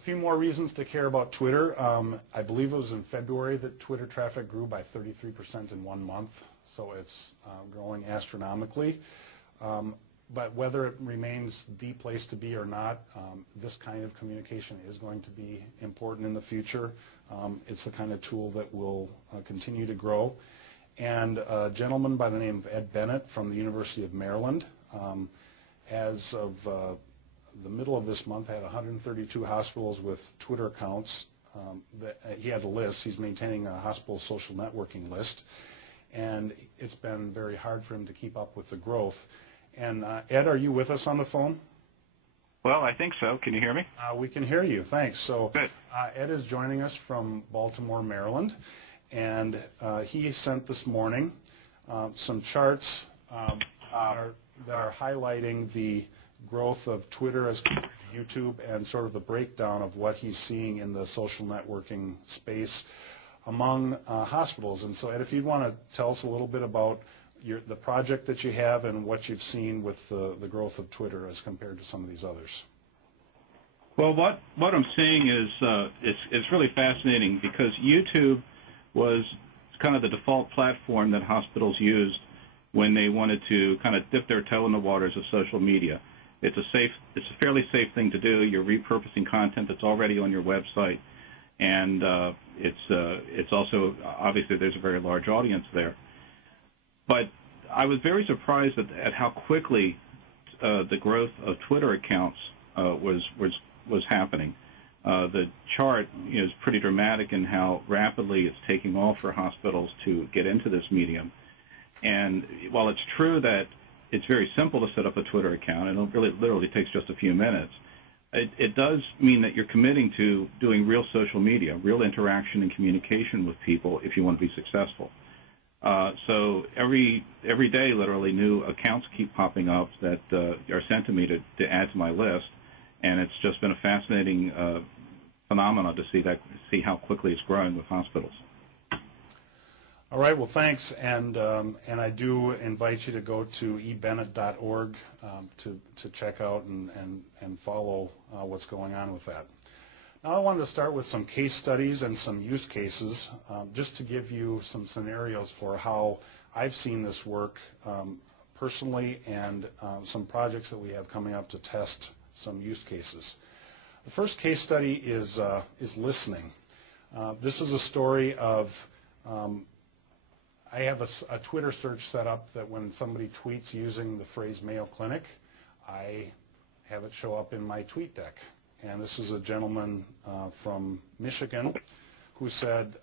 A few more reasons to care about Twitter. I believe it was in February that Twitter traffic grew by 33% in 1 month, so it's growing astronomically. But whether it remains the place to be or not, this kind of communication is going to be important in the future. It's the kind of tool that will continue to grow. And a gentleman by the name of Ed Bennett from the University of Maryland, as of the middle of this month, had 132 hospitals with Twitter accounts. He had a list. He's maintaining a hospital social networking list. And it's been very hard for him to keep up with the growth. And Ed, are you with us on the phone? Well, I think so. Can you hear me? We can hear you. Thanks. So Good. Ed is joining us from Baltimore, Maryland. And he sent this morning some charts that are highlighting the growth of Twitter as compared to YouTube and sort of the breakdown of what he's seeing in the social networking space among hospitals. And so, Ed, if you'd want to tell us a little bit about the project that you have and what you've seen with the growth of Twitter as compared to some of these others. Well, what I'm seeing is it's really fascinating because YouTube was kind of the default platform that hospitals used when they wanted to kind of dip their toe in the waters of social media. It's a fairly safe thing to do. You're repurposing content that's already on your website, and it's also obviously there's a very large audience there. But I was very surprised at how quickly the growth of Twitter accounts was happening. The chart is pretty dramatic in how rapidly it's taking off for hospitals to get into this medium. And while it's true that it's very simple to set up a Twitter account, and it really literally takes just a few minutes, it does mean that you're committing to doing real social media, real interaction and communication with people if you want to be successful. So every day, literally, new accounts keep popping up that are sent to me to add to my list, and it's just been a fascinating phenomenon to see how quickly it's growing with hospitals. All right. Well, thanks, and I do invite you to go to ebennett.org to check out and follow what's going on with that. Now I wanted to start with some case studies and some use cases, just to give you some scenarios for how I've seen this work personally, and some projects that we have coming up to test some use cases. The first case study is listening. This is a story of I have a Twitter search set up that when somebody tweets using the phrase Mayo Clinic, I have it show up in my tweet deck. And this is a gentleman from Michigan who said,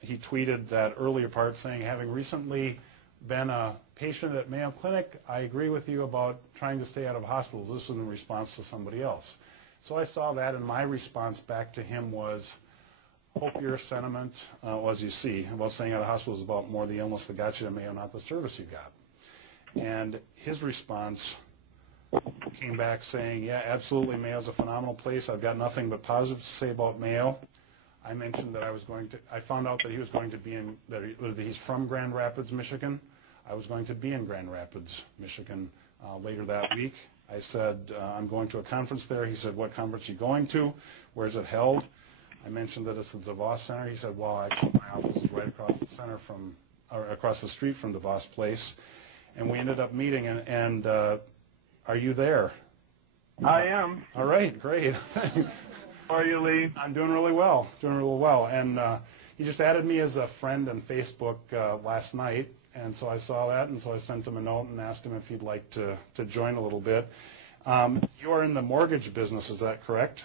he tweeted that earlier part saying, having recently been a patient at Mayo Clinic, I agree with you about trying to stay out of hospitals. This was in response to somebody else. So I saw that, and my response back to him was, hope your sentiment, as you see, about staying out of hospitals is about more the illness that got you to Mayo, not the service you got. And his response came back saying, yeah, absolutely, Mayo's a phenomenal place. I've got nothing but positive to say about Mayo. I mentioned that I found out that he was going to be that he's from Grand Rapids, Michigan. I was going to be in Grand Rapids, Michigan later that week. I said, I'm going to a conference there. He said, what conference are you going to? Where is it held? I mentioned that it's the DeVos Center. He said, well, actually, my office is right across the street from DeVos Place. And we ended up meeting, and are you there? I am. All right, great. How are you, Lee? I'm doing really well, And he just added me as a friend on Facebook last night, and so I saw that, and so I sent him a note and asked him if he'd like to join a little bit. You are in the mortgage business, is that correct?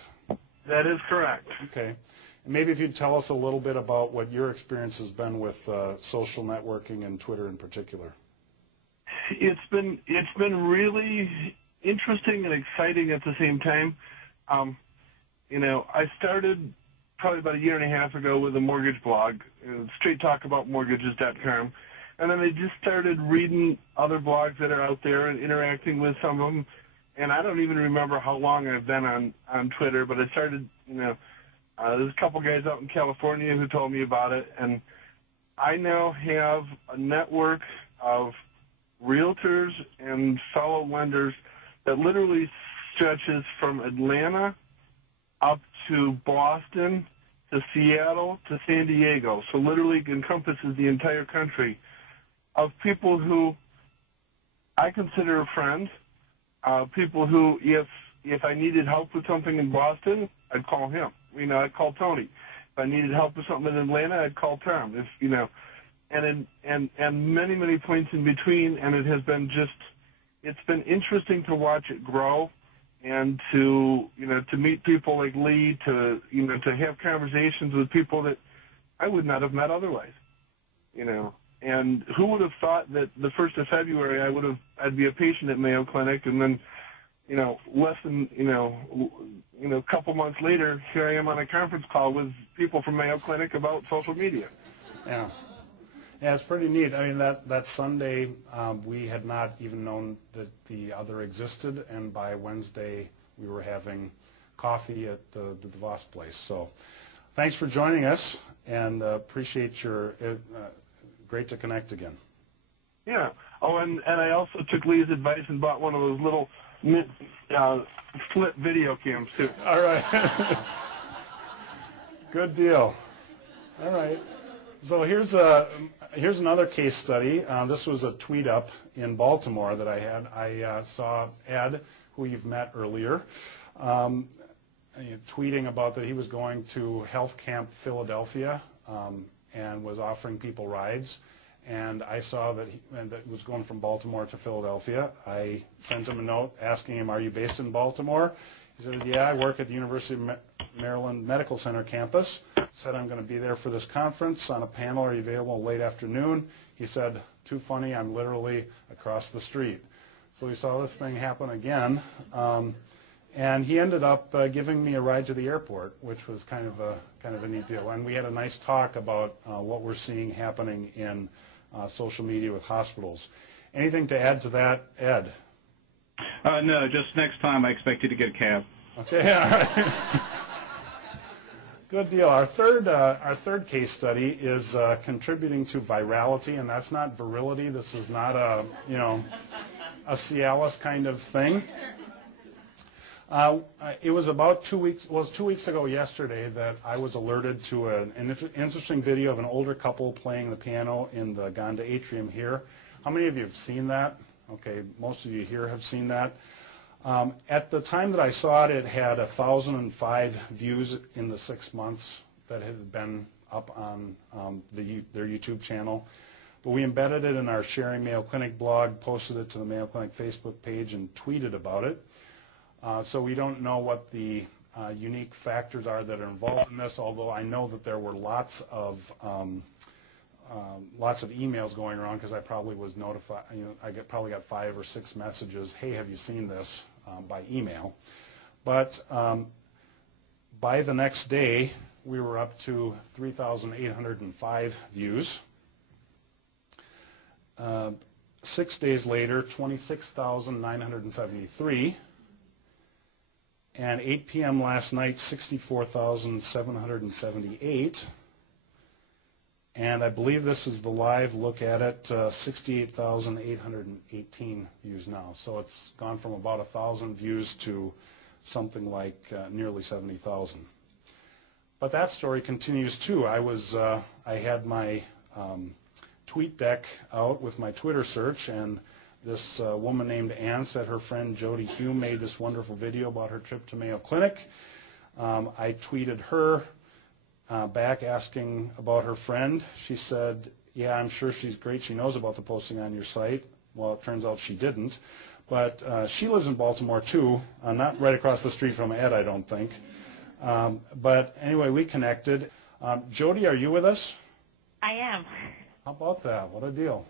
That is correct. Okay. And maybe if you'd tell us a little bit about what your experience has been with social networking and Twitter in particular. It's been really interesting and exciting at the same time. I started probably about a year and a half ago with a mortgage blog, straighttalkaboutmortgages.com, and then I just started reading other blogs that are out there and interacting with some of them. And I don't even remember how long I've been on Twitter, but I started, there's a couple guys out in California who told me about it, and I now have a network of realtors and fellow lenders that literally stretches from Atlanta up to Boston, to Seattle, to San Diego. So literally encompasses the entire country of people who I consider friends, people who, if I needed help with something in Boston, I'd call him. I'd call Tony. If I needed help with something in Atlanta, I'd call Tom. And many, many points in between. And it has been it's been interesting to watch it grow, and to meet people like Lee, to have conversations with people that I would not have met otherwise. And who would have thought that the 1st of February I'd be a patient at Mayo Clinic, and then, less than, a couple months later, here I am on a conference call with people from Mayo Clinic about social media. Yeah. Yeah, it's pretty neat. I mean, that Sunday, we had not even known that the other existed, and by Wednesday, we were having coffee at the DeVos place. So thanks for joining us, and appreciate great to connect again. Yeah. Oh, and I also took Lee's advice and bought one of those little flip video cams, too. All right. Good deal. All right. So here's another case study. This was a tweet up in Baltimore that I had. I saw Ed, who you've met earlier, tweeting about that he was going to Health Camp Philadelphia and was offering people rides. And I saw that that was going from Baltimore to Philadelphia. I sent him a note asking him, "Are you based in Baltimore?" He said, "Yeah, I work at the University of Maryland Medical Center campus." I said, "I'm going to be there for this conference on a panel. Are you available late afternoon?" He said, "Too funny, I'm literally across the street." So we saw this thing happen again. And he ended up giving me a ride to the airport, which was kind of a neat deal. And we had a nice talk about what we're seeing happening in social media with hospitals. Anything to add to that, Ed? No, just next time I expect you to get a cab. Okay, all right. Good deal. Our third case study is contributing to virality, and that's not virility. This is not a Cialis kind of thing. It was about 2 weeks. Well, it was 2 weeks ago yesterday that I was alerted to an interesting video of an older couple playing the piano in the Gonda atrium here. How many of you have seen that? Okay, most of you here have seen that. At the time that I saw it, it had 1,005 views in the 6 months that had been up on their YouTube channel. But we embedded it in our Sharing Mayo Clinic blog, posted it to the Mayo Clinic Facebook page, and tweeted about it. So we don't know what the unique factors are that are involved in this, although I know that there were lots of emails going around, because I probably was notified. I probably got 5 or 6 messages, "Hey, have you seen this?" By email. But by the next day, we were up to 3,805 views. 6 days later, 26,973. And 8 p.m. last night, 64,778. And I believe this is the live look at it, 68,818 views now. So it's gone from about 1,000 views to something like nearly 70,000. But that story continues too. I had my tweet deck out with my Twitter search, and this woman named Ann said her friend Jody Hume made this wonderful video about her trip to Mayo Clinic. I tweeted her back asking about her friend. She said, "Yeah, I'm sure she's great. She knows about the posting on your site." Well, it turns out she didn't. But she lives in Baltimore too, not right across the street from Ed, I don't think. But anyway, we connected. Jody, are you with us? I am. How about that? What a deal.